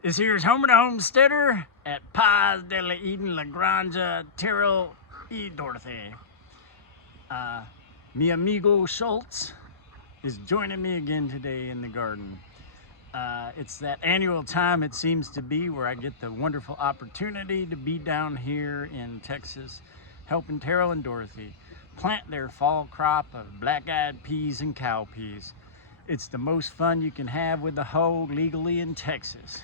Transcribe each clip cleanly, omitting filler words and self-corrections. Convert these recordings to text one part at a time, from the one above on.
This here's Homer the Homesteader at Paz de la Eden, La Granja, Terrell y Dorothy. Mi amigo Schultz is joining me again today in the garden. It's that annual time, it seems to be, where I get the wonderful opportunity to be down here in Texas helping Terrell and Dorothy plant their fall crop of black-eyed peas and cowpeas. It's the most fun you can have with the hoe legally in Texas.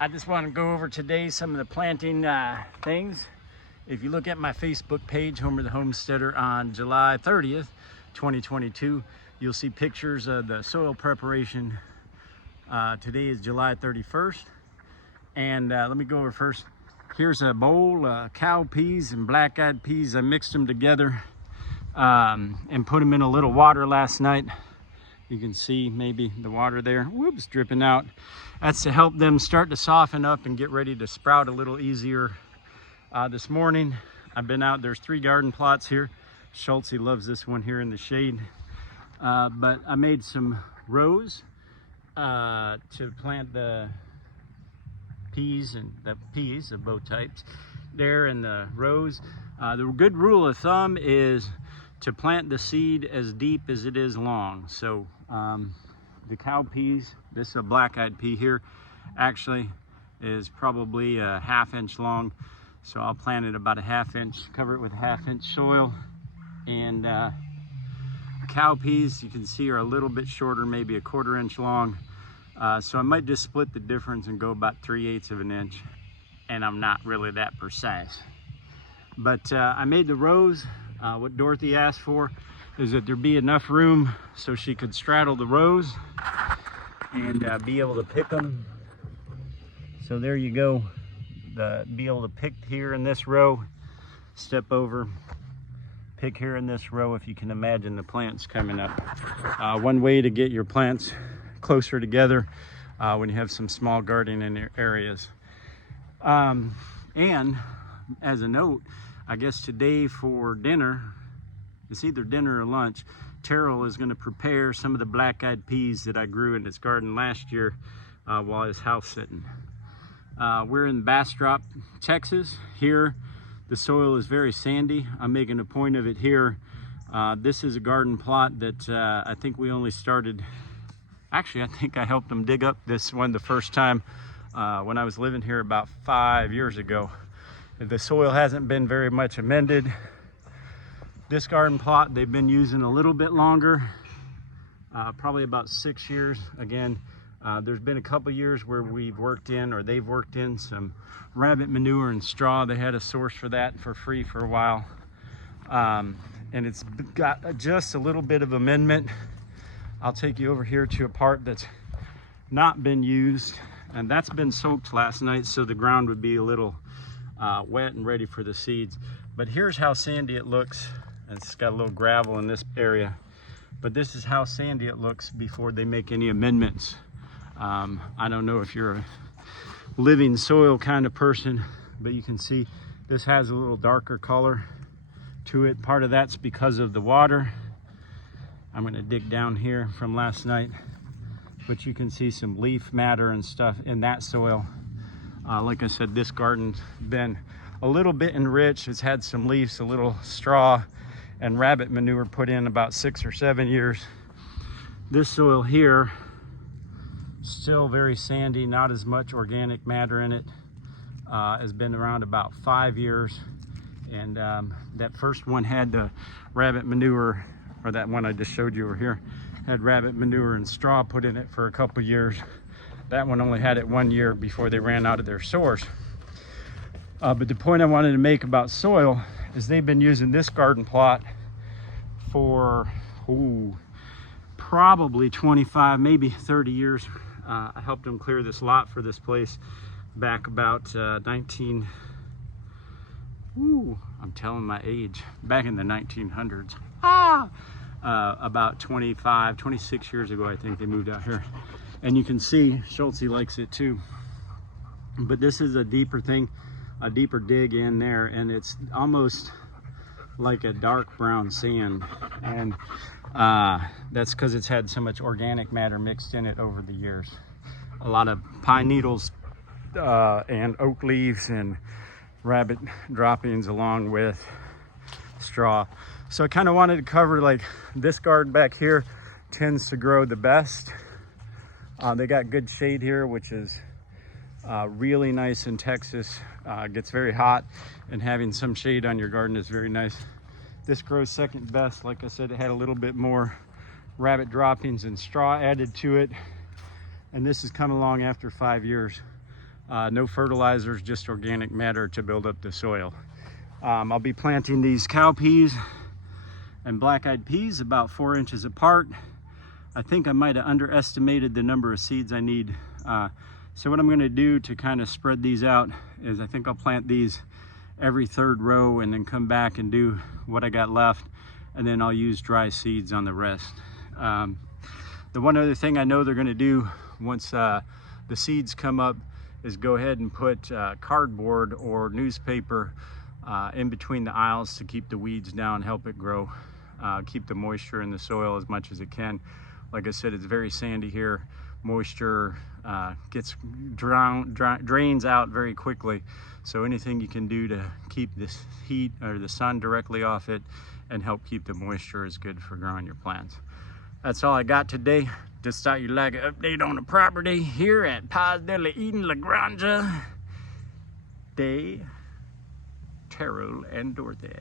I just want to go over today some of the planting things. If you look at my Facebook page, Homer the Homesteader, on July 30th, 2022, you'll see pictures of the soil preparation. Today is July 31st. And let me go over first. Here's a bowl of cowpeas and black-eyed peas. I mixed them together and put them in a little water last night. You can see maybe the water there, whoops, dripping out. That's to help them start to soften up and get ready to sprout a little easier. This morning, I've been out, there's 3 garden plots here. Schultz, he loves this one here in the shade. But I made some rows to plant the peas of both types there in the rows. The good rule of thumb is to plant the seed as deep as it is long. So the cowpeas, this is a black-eyed pea here, actually is probably a 1/2 inch long. So I'll plant it about a 1/2 inch, cover it with 1/2 inch soil. And cowpeas, you can see, are a little bit shorter, maybe a 1/4 inch long. So I might just split the difference and go about 3/8 of an inch. And I'm not really that precise. But I made the rows. What Dorothy asked for is that there be enough room so she could straddle the rows and be able to pick them. So there you go. Be able to pick here in this row, step over, pick here in this row, if you can imagine the plants coming up. One way to get your plants closer together when you have some small gardening areas. And as a note, I guess today for dinner, it's either dinner or lunch, Terrell is going to prepare some of the black-eyed peas that I grew in his garden last year while I was house sitting. We're in Bastrop, Texas. Here, the soil is very sandy. I'm making a point of it here. This is a garden plot that I think we only started, actually I think I helped them dig up this one the first time when I was living here about 5 years ago. The soil hasn't been very much amended. This garden plot they've been using a little bit longer, probably about 6 years. Again, there's been a couple years where they've worked in some rabbit manure and straw. They had a source for that for free for a while. And it's got just a little bit of amendment. I'll take you over here to a part that's not been used, and that's been soaked last night, so the ground would be a little wet and ready for the seeds. But here's how sandy it looks. It's got a little gravel in this area, but this is how sandy it looks before they make any amendments. I don't know if you're a living soil kind of person, but you can see this has a little darker color to it. Part of that's because of the water. I'm going to dig down here from last night, but you can see some leaf matter and stuff in that soil. Like I said, this garden's been a little bit enriched. It's had some leaves, a little straw, and rabbit manure put in about 6 or 7 years. This soil here, still very sandy, not as much organic matter in it. Has been around about 5 years. And that first one had the rabbit manure, or that one I just showed you over here, had rabbit manure and straw put in it for a couple years. That one only had it 1 year before they ran out of their source. But the point I wanted to make about soil is they've been using this garden plot for probably 25, maybe 30 years. I helped them clear this lot for this place back about I'm telling my age, back in the 1900s. About 25, 26 years ago, I think they moved out here. And you can see Schultz likes it too. But this is a deeper thing, a deeper dig in there, and it's almost like a dark brown sand. And that's because it's had so much organic matter mixed in it over the years. a lot of pine needles and oak leaves and rabbit droppings along with straw. So I kind of wanted to cover, like, this garden back here tends to grow the best. They got good shade here, which is really nice in Texas. It gets very hot, and having some shade on your garden is very nice. This grows second best. Like I said, it had a little bit more rabbit droppings and straw added to it, and this has come along after 5 years. No fertilizers, just organic matter to build up the soil. I'll be planting these cowpeas and black-eyed peas about 4 inches apart. I think I might have underestimated the number of seeds I need. So what I'm going to do to kind of spread these out is I think I'll plant these every 3rd row and then come back and do what I got left, and then I'll use dry seeds on the rest. The one other thing I know they're going to do once the seeds come up is go ahead and put cardboard or newspaper in between the aisles to keep the weeds down, help it grow, keep the moisture in the soil as much as it can. Like I said, it's very sandy here. Moisture gets drains out very quickly. So anything you can do to keep this heat or the sun directly off it and help keep the moisture is good for growing your plants. That's all I got today. Just thought you'd like an update on the property here at Paz de la Eden La Granja de Terrell and Dorothy.